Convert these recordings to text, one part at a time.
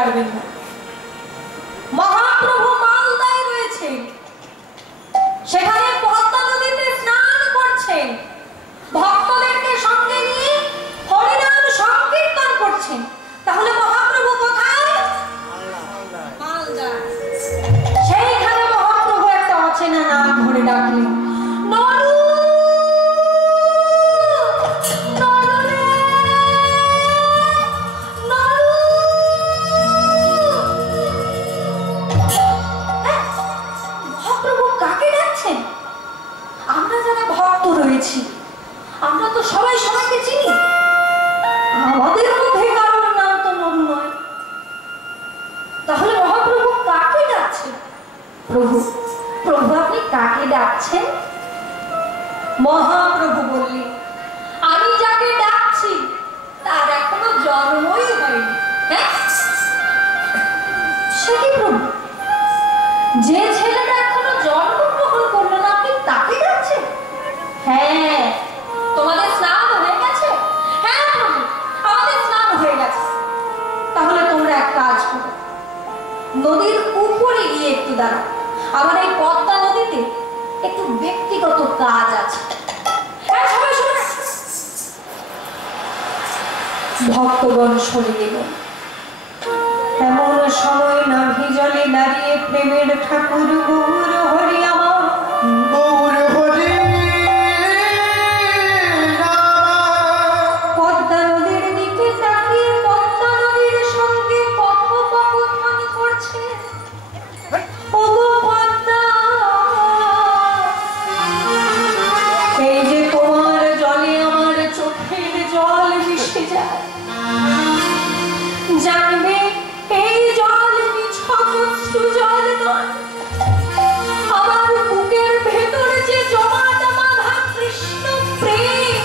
পারবেন না। মহাপ্রভু মালদায় রয়েছে, সেখানে পদ্মা নদীতে স্নান করছেন, ভক্তদেরকে সঙ্গে নিয়ে হরিনাম সংকীর্তন করছেন। তাহলে মহাপ্রভু কোথায়? মালদায়। সেইখানে মহাপ্রভু একটা অচেনা নাম ধরে ডাকলেন, নরু। আমরা যারা ভক্ত রয়েছি, আমরা তো সবাই সবাইকে চিনি। আমাদের মধ্যে কারোর নাম তো নরু নয়। তাহলে মহাপ্রভু কাকে ডাকছেন? প্রভু, প্রভু আপনি কাকে ডাকছেন? মহাপ্রভু বললেন, আমি যাকে ডাকছি তার এখনো জন্মই হয়নি। সে কি প্রভু? যে ছেলেটা এখনো জন্মগ্রহণ করলো না, আপনি তাকে ডাকছেন? হ্যাঁ। তোমাদের স্নান হয়ে গেছে? হ্যাঁ প্রভু, আমাদের স্নান হয়ে গেছে। তাহলে তোমরা এক কাজ করো, নদীর উপরে গিয়ে একটু দাঁড়াও। আমার এই পদ্মা নদীতে একটু ব্যক্তিগত কাজ আছে। ভক্তগণ সরে গেলেন। এমন সময় নাভি জলে দাঁড়িয়ে প্রেমের ঠাকুর গৌর হরি আমার, গৌর হরি পদ্মা নদীর দিকে তাকিয়ে পদ্মা নদীর সঙ্গে কথোপকথন করছে। ওগো পদ্মা, এই যে তোমার জলে আমার চোখের জল মিশে যায়, জানবে এই জল নিছক জল নয়। আমার বুকের ভেতর যে জমাট বাঁধা কৃষ্ণ প্রেম,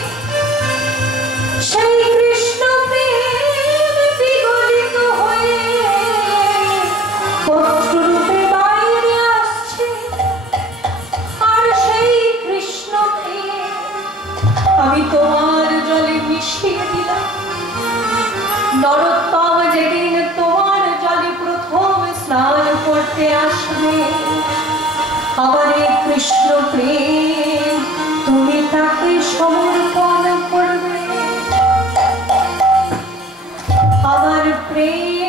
সেই কৃষ্ণ প্রেম বিগলিত হয়ে পত্ররূপে বাইরে আসছে। আর সেই কৃষ্ণ প্রেম আমি তোমার জলে মিশিয়ে দিলাম। নরোত্তম যেদিন তোমার জলে প্রথম স্নান করতে আসবে, আমার এই কৃষ্ণ প্রেম তুমি তাকে সমর্পণ করবে। আমার প্রেম